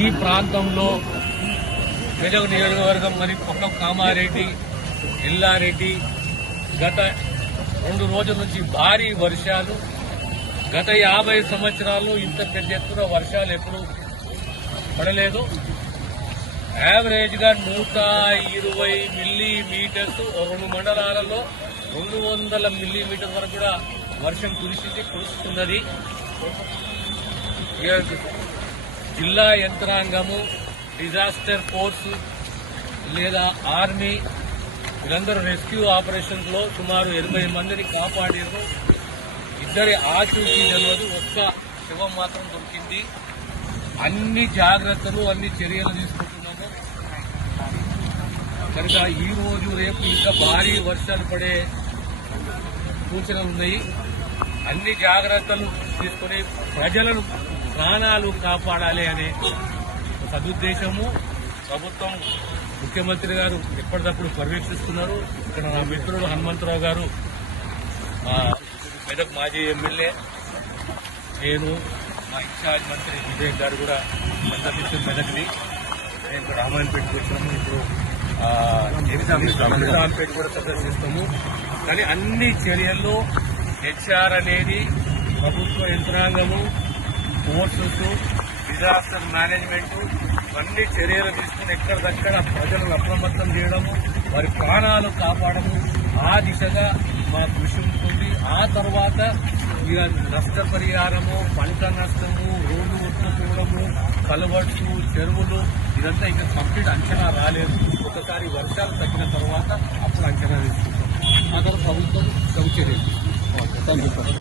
ఈ ప్రాంతంలో మెదక్ నియోజకవర్గం మరి పక్క కామారెడ్డి ఎల్లారెడ్డి గత రెండు రోజుల నుంచి భారీ వర్షాలు. గత యాభై సంవత్సరాలు ఇంత పెద్ద ఎత్తున వర్షాలు ఎప్పుడు పడలేదు. యావరేజ్గా నూట ఇరవై మిల్లీమీటర్స్ రెండు మండలాలలో రెండు వందల మిల్లీమీటర్ వరకు కూడా వర్షం కురిసింది కురుస్తున్నది. జిల్లా యంత్రాంగము డిజాస్టర్ ఫోర్స్ లేదా ఆర్మీ వీరందరూ రెస్క్యూ ఆపరేషన్స్లో సుమారు ఎనభై మందిని కాపాడారు ఇద్దరి ఆచూకీ తెలియదు ఒక్క శవం మాత్రం దొరికింది. అన్ని జాగ్రత్తలు అన్ని చర్యలు తీసుకుంటున్నాము. కనుక ఈ రోజు రేపు ఇంకా భారీ వర్షాలు పడే సూచనలు ఉన్నాయి. అన్ని జాగ్రత్తలు తీసుకుని ప్రజలను ప్రాణాలు కాపాడాలి అనే సదుద్దేశము ప్రభుత్వం ముఖ్యమంత్రి గారు ఎప్పటికప్పుడు పర్యవేక్షిస్తున్నారు. ఇక్కడ నా మిత్రుడు హనుమంతరావు గారు మెదక్ మాజీ ఎమ్మెల్యే నేను మా ఇన్ఛార్జ్ మంత్రి విజయ్ గారు కూడా సందర్శించిన మెదక్ని నేను ఇక్కడ రామాయణపేట వచ్చినాము. ఇప్పుడు నిజాంపేట కూడా సందర్శిస్తాము కానీ అన్ని చర్యల్లో హెచ్ఆర్ అనేది ప్రభుత్వ యంత్రాంగము ఫోర్సెస్ డిజాస్టర్ మేనేజ్మెంట్ అన్ని చర్యలు తీసుకుని ఎక్కడిదక్కడ ప్రజలను అప్రమత్తం చేయడము వారి ప్రాణాలు కాపాడము ఆ దిశగా మా కృషి ఉంటుంది. ఆ తర్వాత ఇక నష్టపరిహారము పంట నష్టము రోడ్డు ఒట్టుకోవడము కలవట్లు చెరువులు ఇదంతా ఇంకా కంప్లీట్ అంచనా రాలేదు. ఒకసారి వర్షాలు తగ్గిన తర్వాత అప్పుడు అంచనా తీసుకుంటాం. ఆ తర్వాత ప్రభుత్వం చర్యలు